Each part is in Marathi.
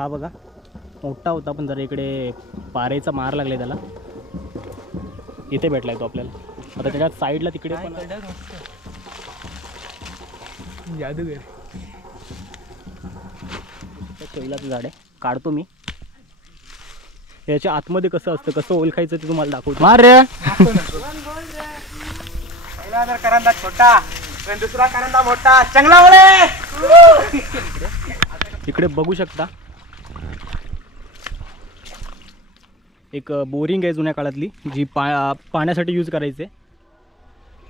हा बघा मोठा होता पण जरा इकडे पारेचा मार लागलाय त्याला. इथे भेटलाय तो आपल्याला. आता त्याच्यात साईडला तिकडे पण जादूगर कैलाचं झाड आहे. काढतो मी. याच्या आतमध्ये कसं असतं, कसं ओळखायचं ते तुम्हाला दाखवतो. मार रे. पहिला करंदा छोटा दुसरा करंदा मोठा चांगला वळे. इकडे बघू शकता एक बोरिंग आहे जुन्या काळातली, जी पाण्यासाठी यूज करायचे.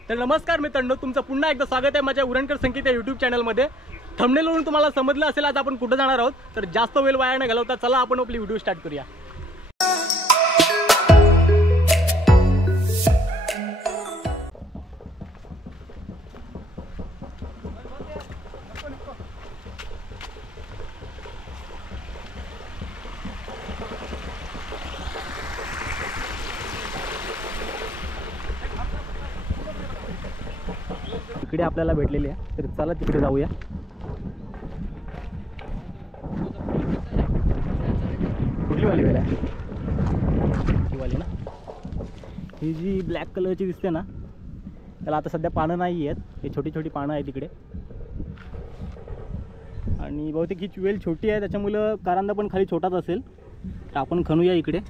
तर नमस्कार मित्रांनो, तुमचं पुन्हा एकदा स्वागत आहे माझ्या उरणकर संकेत या यूट्यूब चॅनलमध्ये. थंबनेलवरून तुम्हाला समजलं असेल आज आपण कुठं जाणार आहोत. तर जास्त वेळ वाया न घालवता चला आपण आपली व्हिडिओ स्टार्ट करूया. इकडे आपल्याला भेटलेली आहे, तर चला तिकडे जाऊया. कुठली वाली वेळ आहे? ही वाली ना. ही जी ब्लॅक कलरची दिसते ना, त्याला आता सध्या पानं नाही आहेत. हे छोटी छोटी पानं आहेत इकडे. आणि बहुतेक ही वेल छोटी आहे, त्याच्यामुळं कारंदा पण खाली छोटाच असेल. तर आपण खणूया इकडे.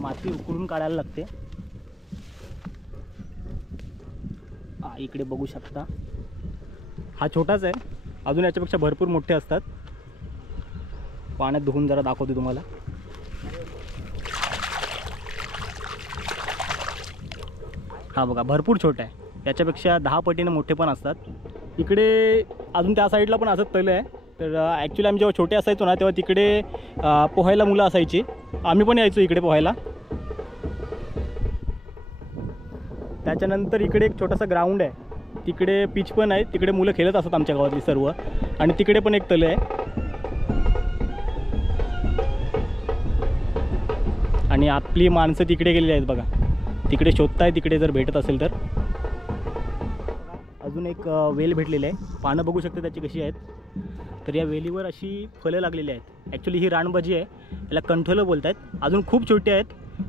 माती उकळून काढायला लागते. इकडे बघू शकता हा छोटाच आहे, अजून याच्यापेक्षा भरपूर मोठे असतात. पाण्यात धुवून जरा दाखवते तुम्हाला. हा बघा भरपूर छोटा आहे, याच्यापेक्षा 10 पटीने मोठे पण असतात. इकडे अजून त्या साईडला पण असंच तलं आहे. तर ॲक्च्युली आम्ही जेव्हा छोटे असायचो ना, तेव्हा तिकडे पोहायला मुलं असायची. आम्ही पण यायचो इकडे पोहायला. त्याच्यानंतर इकडे एक छोटासा ग्राउंड आहे, तिकडे पिच पण आहे, तिकडे मुलं खेळत असतात आमच्या गावातली सर्व. आणि तिकडे पण एक तळे आहे. आणि आपली माणसं तिकडे गेलेली आहेत बघा, तिकडे शोधताय तिकडे जर भेटत असेल तर. अजून एक वेल भेटलेली आहे, पानं बघू शकता त्याची कशी आहेत. तर या वेलीवर अशी फळं लागलेली आहेत. ॲक्च्युली ही रानभाजी आहे, याला कंठोलं बोलत आहेत. अजून खूप छोटी आहेत,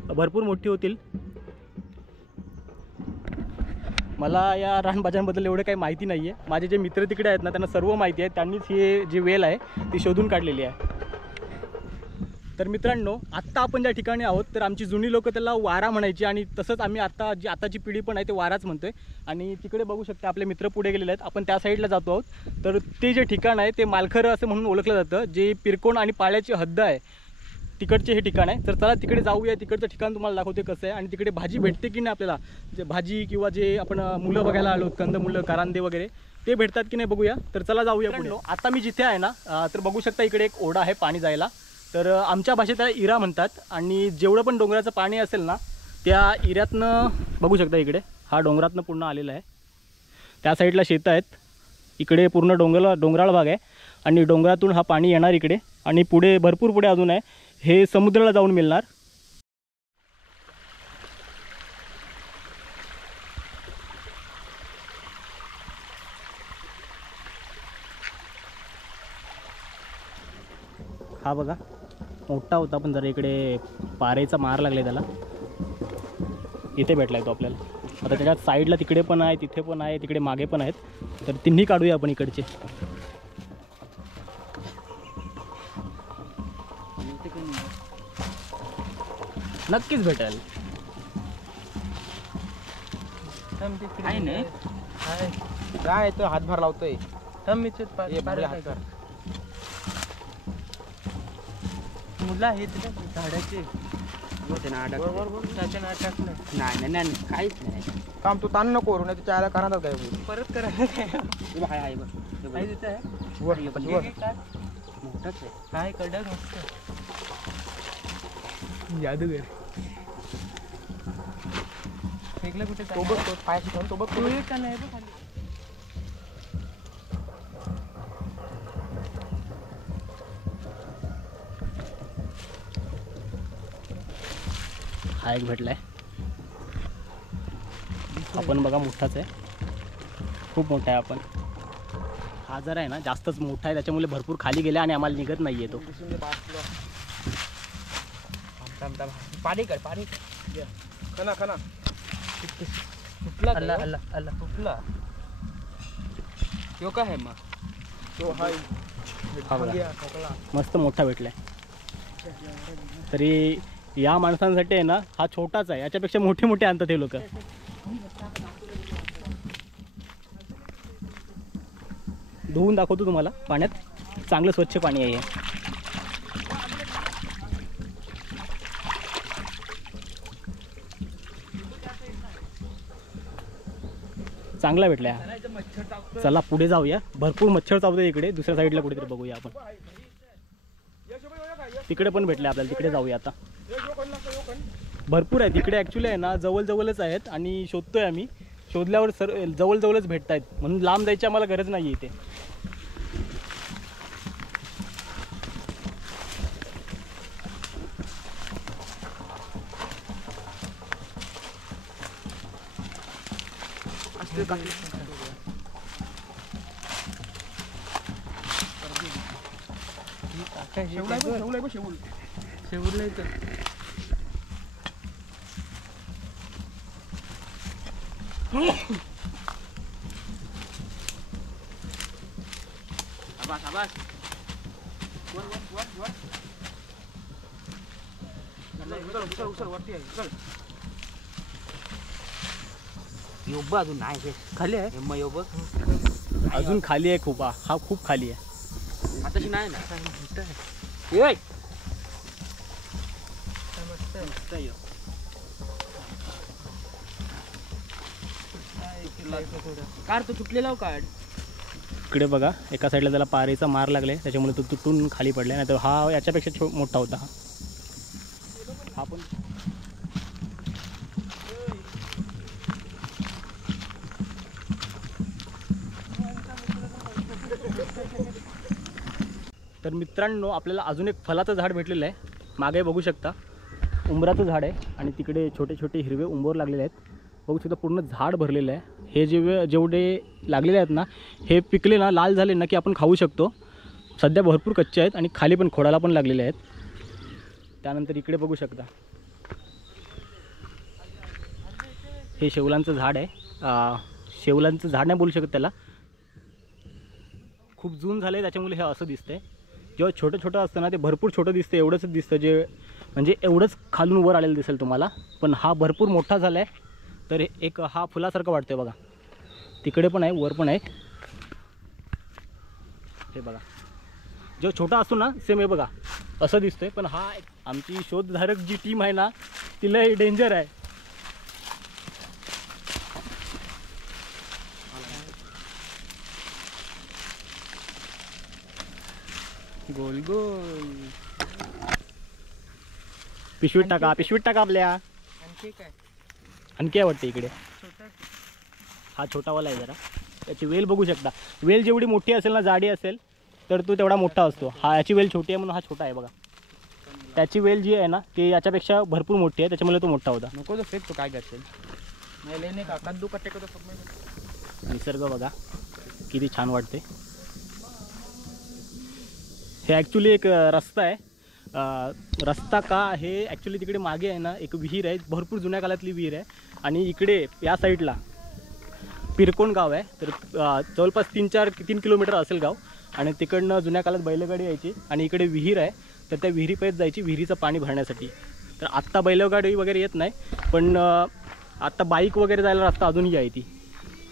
भरपूर मोठी होतील. मला या रानभाज्यांबद्दल एवढं काही माहिती नाही आहे. माझे जे मित्र तिकडे आहेत ना, त्यांना सर्व माहिती आहे. त्यांनीच ही जी वेल आहे ती शोधून काढलेली आहे. तर मित्रांनो, आत्ता आपण ज्या ठिकाणी आहोत, तर आमची जुनी लोकं त्याला वारा म्हणायची. आणि तसंच आम्ही आताची पिढी पण आहे ते वाराच म्हणतोय. आणि तिकडे बघू शकता आपले मित्र पुढे गेलेले आहेत, आपण त्या साईडला जातो आहोत. तर ते जे ठिकाण आहे ते मालखरं असं म्हणून ओळखलं जातं, जे पिरकोण आणि पाळ्याची हद्द आहे तिकडचे हे ठिकाण आहे. तर चला तिकडे जाऊया, तिकडचं ठिकाण तुम्हाला दाखवते कसं आहे. आणि तिकडे भाजी भेटते की नाही आपल्याला, जे भाजी किंवा जे आपण मुलं बघायला आलो, कंदमुलं कारांदे वगैरे ते भेटतात की नाही बघूया. तर चला जाऊया पुढे. आता मी जिथे आहे ना, तर बघू शकता इकडे एक ओढा आहे पाणी जायला. तर आमच्या भाषेत त्याला इरा म्हणतात. आणि जेवढं पण डोंगराचं पाणी असेल ना, त्या इऱ्यातनं बघू शकता इकडे हा डोंगरातनं पूर्ण आलेला आहे. त्या साईडला शेतं आहेत, इकडे पूर्ण डोंगराळ भाग आहे. आणि डोंगरातून हा पाणी येणार इकडे. आणि पुढे भरपूर पुढे अजून आहे, हे समुद्राला जाऊन मिळणार. हा बघा मोठा होता पण जरा इकडे पारेचा मार लागलाय त्याला. इथे भेटलाय तो आपल्याला. आता त्याच्यात साईडला तिकडे पण आहे, तिथे पण आहे, तिकडे मागे पण आहेत. तर तिन्ही काढूया आपण इकडचे. नक्कीच भेटेल. काय तो हातभार लावतोय. मुलं आहेत झाडाचे. नाही काहीच नाही काम. तू ताण नको करू, नाही त्याला करणार काय परत करायला. मोठंच आहे काय कडक मस्त जादूगर. फेकलं कुठे तो बघ, तो पायाशी ठेवून तो बघ. तो एक का नाही बघ खाली. हा एक भेटलाय. आपण बघा मोठाच आहे, खूप मोठा आहे. आपण हा जरा आहे ना जास्तच मोठा आहे, त्याच्यामुळे भरपूर खाली गेला आणि आम्हाला निघत नाही आहे तो. पाणी कर पाणी खना खना तुटला अल्ला अल्ला अल्ला तुटला. तो काय आहे मग तो हाय मस्त मोठा भेटलाय. तरी या माणसांसाठी आहे ना हा छोटाच आहे, याच्यापेक्षा मोठे मोठे आणतात हे लोक. धुवून दाखवतो तुम्हाला पाण्यात, चांगलं स्वच्छ पाणी आहे हे. चांगला भेटला. चला पुढे जाऊया, भरपूर मच्छर चावते इकडे. दुसऱ्या साईडला कुठेतरी बघूया आपण. तिकडे पण भेटले आपल्याला, तिकडे जाऊया आता. भरपूर आहे तिकडे, ॲक्च्युली आहे ना जवळजवळच आहेत आणि शोधतोय आम्ही. शोधल्यावर जवळजवळच भेटत आहेत, म्हणून लांब जायची आम्हाला गरज नाही इथे. अजून नाही खाली आहे मग अजून खाली आहे खूप. हा खूप खाली आहे. आताशी नाही ना कार तो तुटलेला काढ. इकडे बघा एका साईडला त्याला पारेचा मार लागले, त्याच्यामुळे तो तुटून खाली पडला. नाही तर हा याच्यापेक्षा मोठा होता. हा पण तर मित्रांनो आपल्याला अजून एक फलाचं झाड भेटलेलं आहे. मागे बघू शकता उंबराचं झाड आहे आणि तिकडे छोटे छोटे हिरवे उंबर लागलेले आहेत. बघू शकता पूर्ण झाड भरलेलं आहे. हे जेवढे लागलेले आहेत ना, हे पिकले ना, लाल झाले ना की आपण खाऊ शकतो. सध्या भरपूर कच्चे आहेत आणि खाली पण खोडाला पण लागलेले आहेत. त्यानंतर इकडे बघू शकता हे शेवलांचं झाड आहे. शेवलांचं झाड नाही बोलू शकत त्याला, खूप जून झालं आहे त्याच्यामुळे हे असं दिसतंय. जेव्हा छोटं छोटं असतं ना ते भरपूर छोटं दिसतं, एवढंच दिसतं, जे म्हणजे एवढंच खालून वर आलेलं दिसेल तुम्हाला. पण हा भरपूर मोठा झाला आहे. तर एक हा फुलासारखं वाटतोय बघा. तिकडे पण आहे, वर पण आहे. हे बघा जेव्हा छोटा असतो ना सेम हे बघा असं दिसतंय. पण हा आमची शोधधारक जी टीम आहे ना तिला हे डेंजर आहे. गोल गोल पिशवीत टाका, पिशवीत टाका आपल्या. आणखी काय आणखी वाटतं इकडे. हा छोटावाला आहे जरा. त्याची वेल बघू शकता. वेल जेवढी मोठी असेल ना, जाडी असेल तर तो तेवढा मोठा असतो. हा याची वेल छोटी आहे म्हणून हा छोटा आहे बघा. त्याची वेल जी आहे ना ती याच्यापेक्षा भरपूर मोठी आहे, त्याच्यामुळे तो मोठा होता. नको तो फेक तो काय करशील नाही लेने का कद्दू कट्टे का तो. निसर्ग बघा किती छान वाटते. हे ॲक्च्युली एक रस्ता आहे. रस्ता का हे ॲक्च्युली तिकडे मागे आहे ना एक विहीर आहे, भरपूर जुन्या काळातली विहीर आहे. आणि इकडे या साईडला पिरकोण गाव आहे. तर जवळपास 3 किलोमीटर असेल गाव. आणि तिकडनं जुन्या काळात बैलगाडी यायची आणि इकडे विहीर आहे. तर त्या विहिरीपर्यंत जायची विहिरीचं पाणी भरण्यासाठी. तर आत्ता बैलगाडी वगैरे येत नाही, पण आत्ता बाईक वगैरे जायला रस्ता अजूनही आहे. ती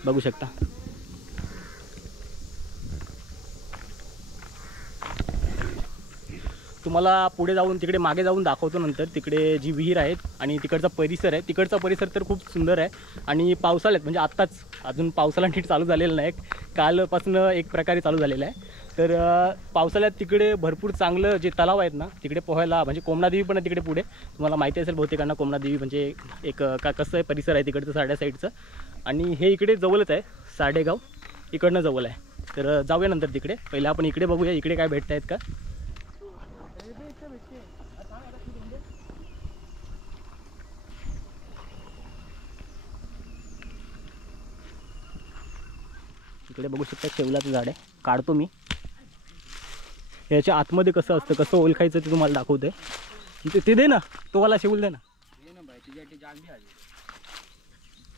बघू शकता. तुम्हाला पुढे जाऊन तिकडे मागे जाऊन दाखवतो नंतर. तिकडे जी विहीर आहे आणि तिकडचा परिसर आहे, तिकडचा परिसर तर खूप सुंदर आहे. आणि पावसाळ्यात म्हणजे आत्ताच अजून पावसाळा नीट चालू झालेला नाही, कालपासून एक प्रकारे चालू झालेला आहे. तर पावसाळ्यात तिकडे भरपूर चांगलं जे तलाव आहेत ना तिकडे पोहायला, म्हणजे कोमनादेवी पण आहे तिकडे पुढे. तुम्हाला माहिती असेल बहुतेकांना कोमनादेवी म्हणजे एक कसं आहे परिसर आहे तिकडचं साड्या साईडचं. आणि हे इकडे जवळच आहे, साडेगाव इकडनं जवळ आहे. तर जाऊया नंतर तिकडे. पहिले आपण इकडे बघूया इकडे काय भेटत आहेत का. इकडे बघू शकता शेवलाचं झाड आहे, काढतो मी. याच्या आतमध्ये कसं असतं, कसं ओळखायचं ते तुम्हाला दाखवतोय. ते दे ना, तो वाला शेवल दे ना.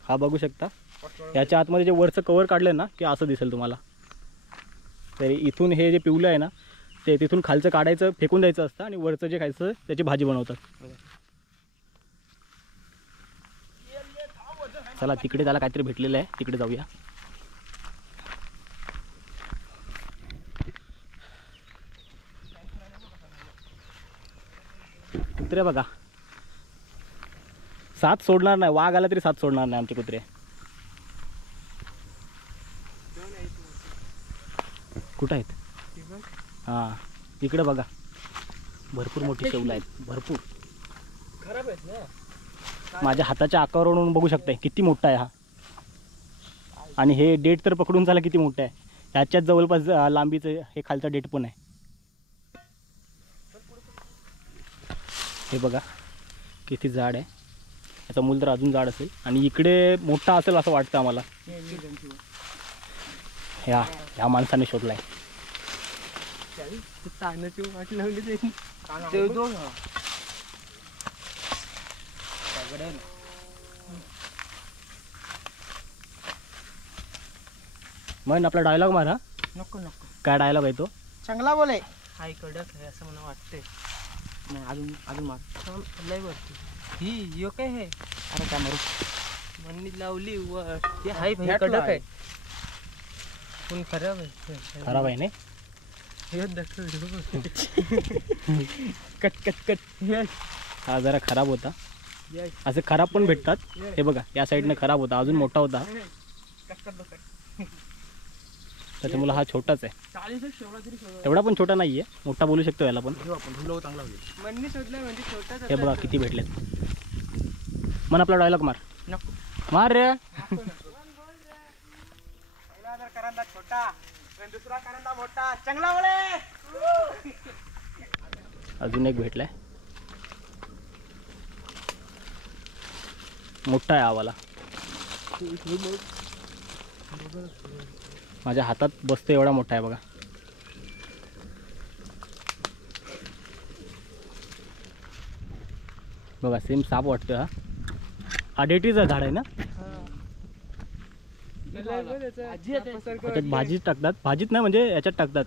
हा बघू शकता, याच्या आतमध्ये जे वरचं कवर काढलं ना की असं दिसेल तुम्हाला. तरी इथून हे जे पिवलं आहे ना ते तिथून खालचं काढायचं, फेकून द्यायचं असतं आणि वरचं जे खायचं त्याची भाजी बनवतात. चला तिकडे त्याला काहीतरी भेटलेलं आहे, तिकडे जाऊया. कुत्रे बघा, साथ सोडणार नाही. वाघ आला तरी साथ सोडणार नाही आमचे कुत्रे. कुठं आहेत? हां इकडे बघा, भरपूर मोठी शेवलं आहेत, भरपूर. खराब आहेत ना. माझ्या हाताच्या आकारावरून बघू शकताय किती मोठा आहे हा. आणि हे डेट तर पकडून झाला किती मोठं आहे. ह्याच्यात जवळपास लांबीचं हे खालचं डेट पण आहे. हे बघा किती जाड आहे. याचा मूल तर अजून जाड असेल आणि इकडे मोठा असेल असं वाटतं आम्हाला. ह्या माणसाने शोधलाय. मग आपला डायलॉग मारा. नको नको. काय डायलॉग आहे तो? चांगला बोले. हाय कडक आहे असं मला वाटतंय. नाही अजून अजून मार लय वरती. ही यो काय आहे? अरे काय मारू म्हणणी लावली वर. हे हाय भाई कडक आहे. पण खराब आहे. खराब आहे नाही. हे कट कट कट. हा जरा खराब होता. असे खराब पण भेटतात. हे बघा या साईडने खराब होता, अजून मोठा होता. त्याच्यामुळे हा छोटाच आहे. तेवढा पण छोटा नाहीये, मोठा बोलू शकतो याला पण. हे बघा किती भेटलेत. मन आपला डायलॉग मार. मार रे. अजून एक भेटलाय, मोठा आहे आवाला. माझ्या हातात बसतो एवढा मोठा आहे बघा. बघा सेम साप वाटतो हा. हा डेटीचा झाड आहे ना. याच्यात भाजीत टाकतात, भाजीत नाही म्हणजे याच्यात टाकतात,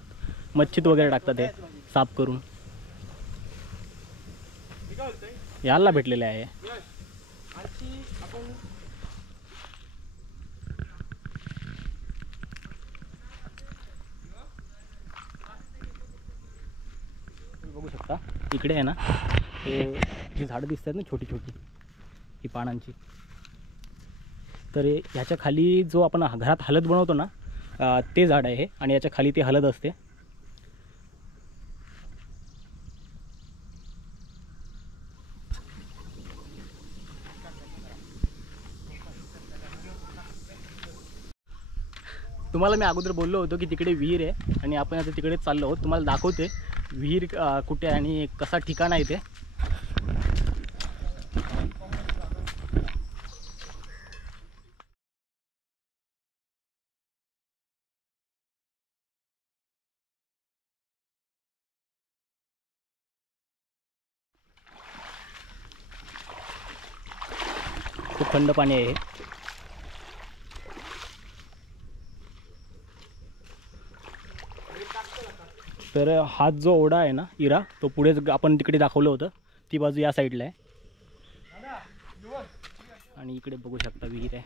मच्छीत वगैरे टाकतात हे साफ करून. याला भेटलेले आहे. बघू शकता इकडे आहे ना, हे जी झाडं दिसतात ना छोटी छोटी ही पानांची, तर ह्याच्या खाली जो आपण घरात हळद बनवतो ना ते झाड आहे हे. आणि याच्या खाली ती हळद असते. तुम्हाला मी अगोदर बोललो होतो की तिकडे विहीर आहे आणि आपण आता तिकडे चाललो आहोत. तुम्हाला दाखवते विहीर कुठे आणि कसा ठिकाण आहे ते. खूप थंड पाणी आहे. तर हा जो ओढा आहे ना इरा, तो पुढे आपण तिकडे दाखवलं होतं ती बाजू या साईडला आहे. आणि इकडे बघू शकता विहीर आहे.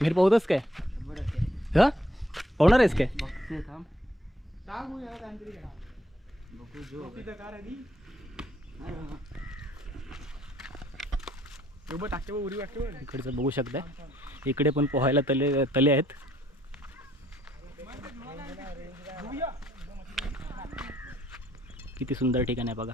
मिर पाहतोस काय? हा पाहणार आहेस काय? इकडचं बघू शकता, इकडे पण पोहायला तले तले आहेत. किती सुंदर ठिकाण आहे बघा.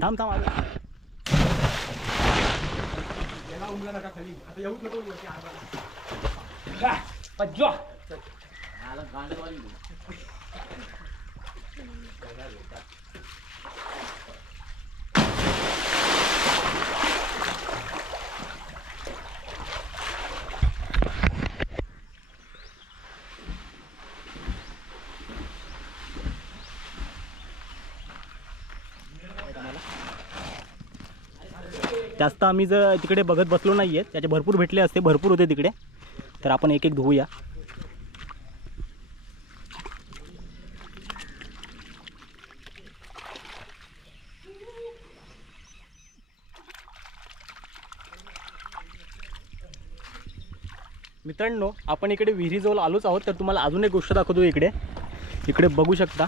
थांब थांब जास्त आम्ही जर तिकडे बघत बसलो नाही आहेत, त्याचे भरपूर भेटले असते, भरपूर होते तिकडे. तर आपण एक एक धुवूया. मित्रांनो, आपण इकडे विहिरीजवळ आलोच आहोत. तर तुम्हाला अजून एक गोष्ट दाखवतो. इकडे इकडे बघू शकता,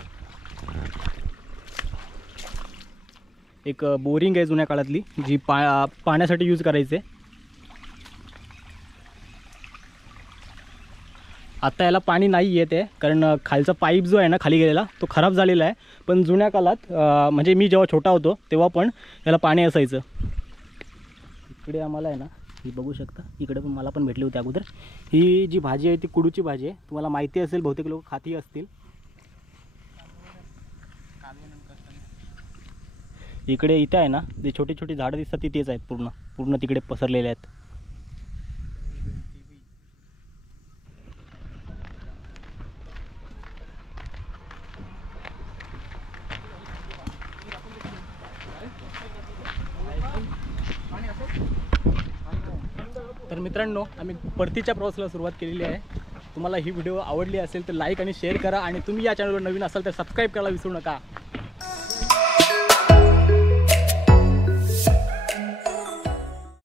एक बोरिंग आहे जुन्या काळातली, जी पाण्यासाठी यूज करायचे. आता याला पाणी नाही येत आहे, कारण खालचा पाईप जो आहे ना खाली गेलेला, तो खराब झालेला आहे. पण जुन्या काळात म्हणजे मी जेव्हा छोटा होतो तेव्हा पण याला पाणी असायचं. इकडे आम्हाला आहे ना, ही बघू शकता, इकडे पण मला पण भेटली होती अगोदर. ही जी भाजी आहे ती कुडूची भाजी आहे. तुम्हाला माहिती असेल, बहुतेक लोक खाती असतील. इकडे इथे आहे ना, जे छोटी छोटी झाडं दिसतात ती तेच आहेत, पूर्ण पूर्ण तिकडे पसरलेले आहेत. तर मित्रांनो, आम्ही परतीच्या प्रवासाला सुरुवात केलेली आहे. तुम्हाला ही व्हिडिओ आवडली असेल तर लाईक आणि शेअर करा, आणि तुम्ही या चॅनलवर नवीन असाल तर सबस्क्राईब करायला विसरू नका.